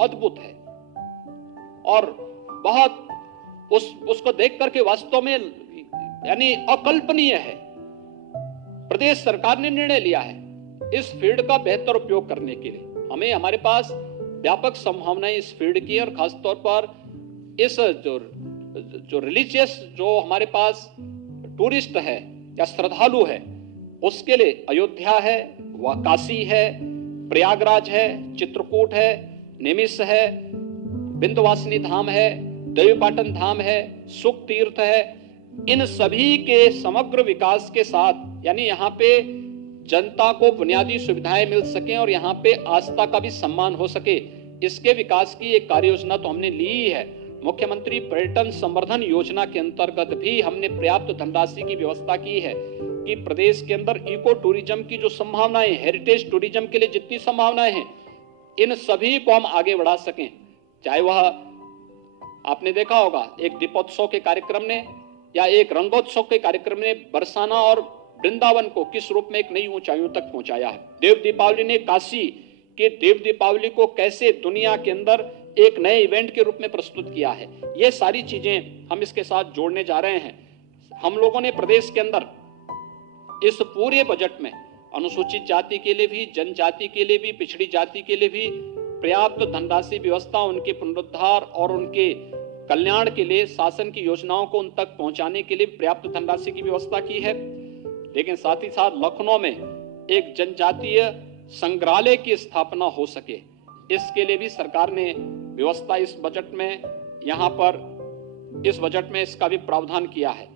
अद्भुत है और बहुत उसको देख करके वास्तव में यानी अकल्पनीय है। प्रदेश सरकार ने निर्णय लिया है इस फील्ड का बेहतर उपयोग करने के लिए। हमें, हमारे पास व्यापक संभावनाएं इस फील्ड की, और खासतौर पर इस जो रिलीजियस जो हमारे पास टूरिस्ट है या श्रद्धालु है, उसके लिए अयोध्या है, वह काशी है, प्रयागराज है, चित्रकूट है, निमिष है, विंध्यवासिनी धाम है, देवीपाटन धाम है, सुख तीर्थ है। इन सभी के समग्र विकास के साथ, यानी यहाँ पे जनता को बुनियादी सुविधाएं मिल सके और यहाँ पे आस्था का भी सम्मान हो सके, इसके विकास की एक कार्य योजना तो हमने ली ही है। मुख्यमंत्री पर्यटन संवर्धन योजना के अंतर्गत भी हमने पर्याप्त धनराशि की व्यवस्था की है कि प्रदेश के अंदर इको टूरिज्म की जो संभावनाएं, हेरिटेज टूरिज्म के लिए जितनी संभावनाएं हैं, इन सभी को हम आगे बढ़ा सकें। चाहे वह आपने देखा होगा एक दीपोत्सव के कार्यक्रम ने या एक रंगोत्सव के कार्यक्रम ने बरसाना और वृंदावन को किस रूप में एक नई ऊंचाइयों तक पहुंचाया है। देव दीपावली ने काशी के देव दीपावली को कैसे दुनिया के अंदर एक नए इवेंट के रूप में प्रस्तुत किया है। ये सारी चीजें हम इसके साथ जोड़ने जा रहे हैं। हम लोगों ने प्रदेश के अंदर इस पूरे बजट में अनुसूचित जाति के लिए भी, जनजाति के लिए भी, पिछड़ी जाति के लिए भी पर्याप्त धनराशि व्यवस्था, उनके पुनरुद्धार और उनके कल्याण के लिए शासन की योजनाओं को उन तक पहुंचाने के लिए पर्याप्त धनराशि की व्यवस्था की है। लेकिन साथ ही साथ लखनऊ में एक जनजातीय संग्रहालय की स्थापना हो सके, इसके लिए भी सरकार ने व्यवस्था इस बजट में, यहाँ पर इस बजट में इसका भी प्रावधान किया है।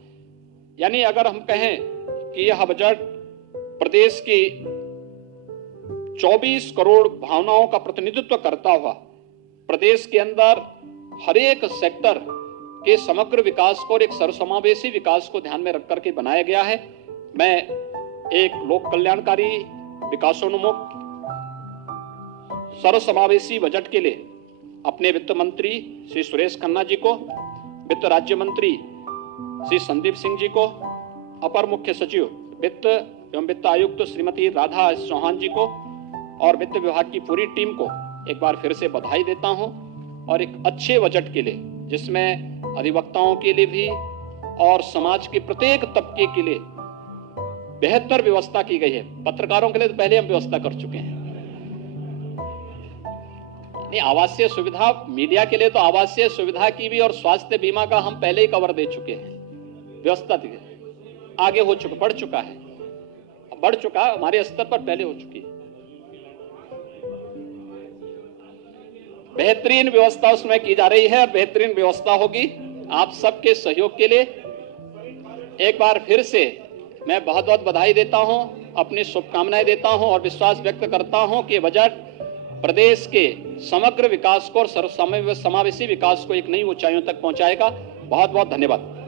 यानी अगर हम कहें कि यह बजट प्रदेश की 24 करोड़ भावनाओं का प्रतिनिधित्व करता हुआ प्रदेश के अंदर हर एक सेक्टर के समग्र विकास को और एक सर्वसमावेशी विकास को ध्यान में रख करके बनाया गया है। मैं एक लोक कल्याणकारी, विकासोन्मुख, सर्वसमावेशी बजट के लिए अपने वित्त मंत्री श्री सुरेश खन्ना जी को, वित्त राज्य मंत्री श्री संदीप सिंह जी को, अपर मुख्य सचिव वित्त एवं वित्त आयुक्त श्रीमती राधा चौहान जी को और वित्त विभाग की पूरी टीम को एक बार फिर से बधाई देता हूं, और एक अच्छे बजट के लिए जिसमें अधिवक्ताओं के लिए भी और समाज के प्रत्येक तबके के लिए बेहतर व्यवस्था की गई है। पत्रकारों के लिए तो पहले हम व्यवस्था कर चुके हैं। नहीं, आवासीय सुविधा, मीडिया के लिए तो आवासीय सुविधा की भी और स्वास्थ्य बीमा का हम पहले ही कवर दे चुके हैं। व्यवस्था आगे हो चुका, बढ़ चुका हमारे स्तर पर पहले हो चुकी है। बेहतरीन व्यवस्था उसमें की जा रही है, बेहतरीन व्यवस्था होगी। आप सबके सहयोग के लिए एक बार फिर से मैं बहुत बहुत बधाई देता हूं, अपनी शुभकामनाएं देता हूं और विश्वास व्यक्त करता हूं कि बजट प्रदेश के समग्र विकास को और सर्वसमावेशी विकास को एक नई ऊंचाइयों तक पहुंचाएगा। बहुत बहुत धन्यवाद।